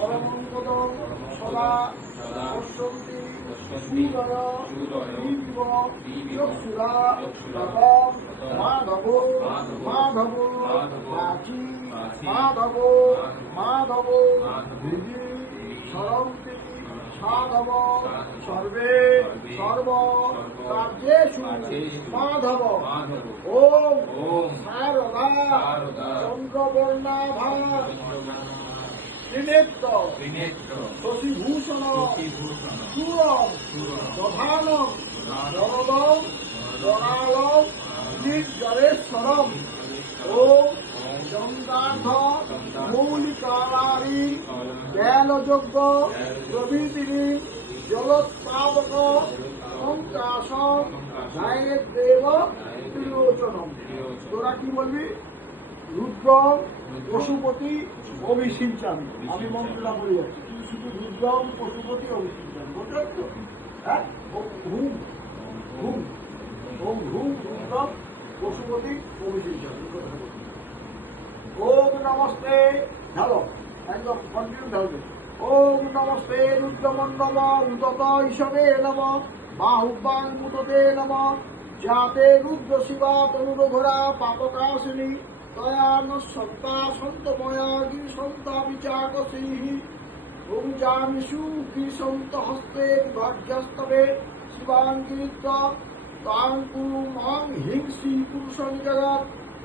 পরমপদং সদা পশ্যন্তি সুদয় চক্ষুরা মাধব মাধব বাচি মাধব মাধব হৃদি সরন্তি সাধব সর্বে সর্ব কার্যেষু মাধব ওম শারদা চন্দ্রবর্ণাভা ত্রিনেত্র শশিভূষণ সুরম প্রধানম জনদম জনালম নির্জরেশ্বরম ওম চন্দ্রার্ধ মৌলিকারি বেলযজ্ঞ প্রভৃতি জলোৎপাদক সংকাশম গায়ত্রেব ত্রিলোচনম। তোরা কি বলবি? রুদ্র পশুপতি অভিষিঞ্চামি। আমি মন্ত্রটা বলে যাচ্ছি, তুই শুধু রুদ্র পশুপতি অভিষিঞ্চামি বলতে পারছো? হ্যাঁ, হুম হুম ওম হুম রুদ্র পশুপতি অভিষিঞ্চামি। ওম নমস্তে ঢালো, একদম কন্টিনিউ ঢালবে। ওম নমস্তে রুদ্রমন্ডল উদত ঈশবে নম বাহুবাং মুদতে নম যাতে রুদ্র শিবা তনুরঘোরা পাপকাশিনী তয়ান সত্তা সন্তময়া গিরিসন্তা বিচাকসিঃ ওম জামিষু গিরিসন্ত হস্তে গর্জস্তবে শিবাঙ্গিরিত্য তাং কুরু মাং হিংসি পুরুষং জগৎ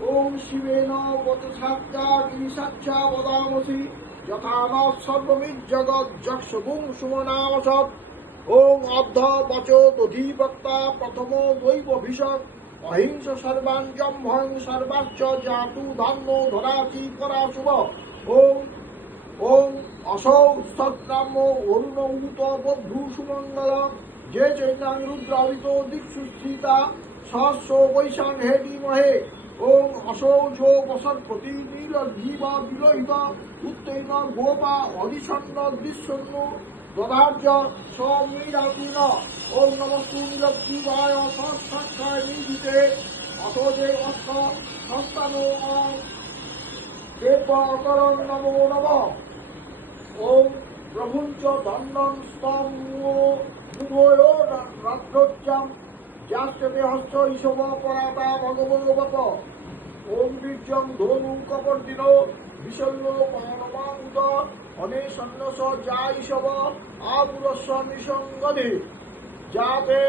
ওম শিবেন বতসাজ্ঞা গিরিসাচ্ছা বদামসি যথা ন সর্বমিদ জগৎ যক্ষগুং সুমনামসৎ ওম অর্ধ বচোদধিবক্তা প্রথম দৈব ভিষক অহিংস সর্বাঞ্জম ভং সর্বাচ্চ জাতু ধান্য ধরাচি পরাশুভ ওম ওম অসৌ সত্রাম্য অরুণ উত বধূ সুমঙ্গল যে চৈতাং রুদ্রাবিত দিক্ষুস্থিতা সহস্র বৈশাং হে ধীমহে ওম অসৌজ বসৎপতি নীল জীবা বিলোহিত উত্তৈন গোপা অধিষণ্ণ দৃশ্যন্ন দদার্য সমীরাতীন ওম নমস্তু নীলক্ষীবায় সহস্রাক্ষায় নিজিতে অথজে অস্ত সস্তান দেবকরণ নমো নমঃ ওম প্রভুঞ্চ দণ্ডন স্তম মুভয় রাত্রোচ্চাম যাস্তে হস্ত ঈশব পরাতা ভগবত ওম বীর্যং ধনু কপর্দিন বিশল্য পানমাঙ্গ অনেশন্নস যা ঈশব আপুরস্ব নিসঙ্গধি যাতে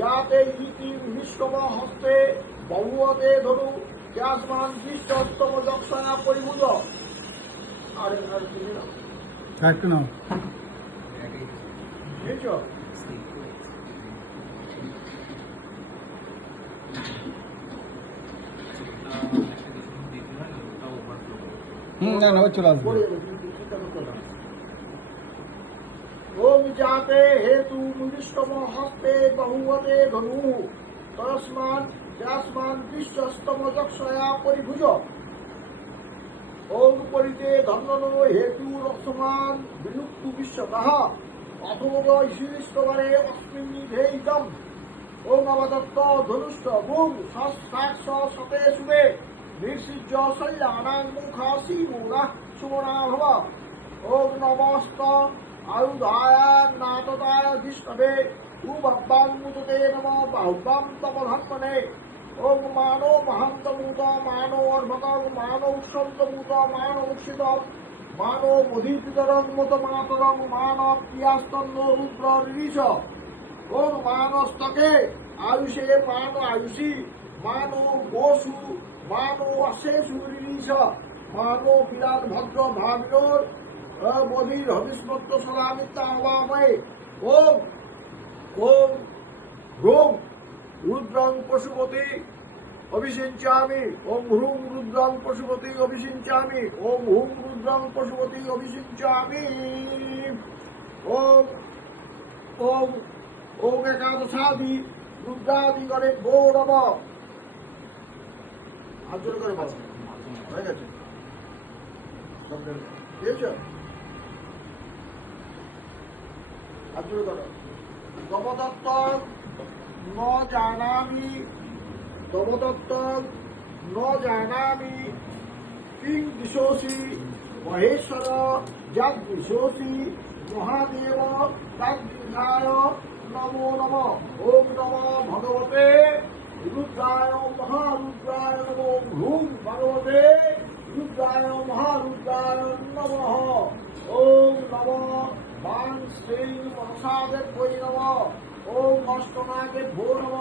যাতে ইতি নিষ্কম হস্তে বহুতে ধনু যাসমান দৃষ্টস্তম যক্ষয়া পরিভূত। আরে তুমি না একটু নাও বুঝেছো? না না চলে আসবে। ওম যাতে হেতু মুনিষ্টম হস্তে বহুবতে ধনু তস্মান যাসমান দৃষ্টস্তম যক্ষয়া পরিভুজ ওম পরিতে ধন্যনো হেতু রসমান বিলুপ্তু বিশ্বতঃ অথবা ঈশিষ্টবারে অস্মিন নিধেইতম ওম অবদত্ত ধনুষ্ট বুম সহস্রাক্ষ শতে শুভে নির্সিজ্য শল্যানাং মুখাসি মূলা সুমনা ভব ওম নমস্ত আয়ুধায় নাটদায় ধিষ্ঠবে উভব্বাং মুদতে নম বাহুবাং তপধন্মনে ওম মানো মহান্তমূত মানো অর্ভতং মানো উৎসন্তমূত মানো উৎসিত মানো মধীপিতরং মত মাতরং মানব পিয়াস্তন্ন রুদ্র ঋষ ওম মানস্তকে আয়ুষে মানো আয়ুষী মানো গোসু মানো অশেষু ঋষ মানো বিরাট ভদ্র ভাবিনোর বধির হবিষ্মত্ত সদামিত্তা অবাময়ে ওম ওম হ্রুম রুদ্রং পশুপতি অভিষিঞ্চামি ওম হ্রুম রুদ্রং পশুপতি অভিষিঞ্চামি ওম হুম রুদ্রং পশুপতি অভিষিঞ্চামি ওম ওম ওম একাদশাদি রুদ্রাদি করে গৌরব আচর করে বল হয়ে গেছে ঠিক আছে আচর করো দমদত্ত ন জানামি দমদত্ত ন জানামি কিং দিশোসি মহেশ্বর যজ্ঞোষী মহাদেব তদ্বিধায় নমো নম। ওম নম ভগবতে রুদ্রায় মহারুদ্রায় নমো। হুম ভগবতে রুদ্রায় মহারুদ্রায় নমঃ। ওম নম বাং শ্রী মনসাদেব নম। ওম অষ্টনাগে ভো নম।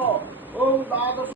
ওম দ্বাদশ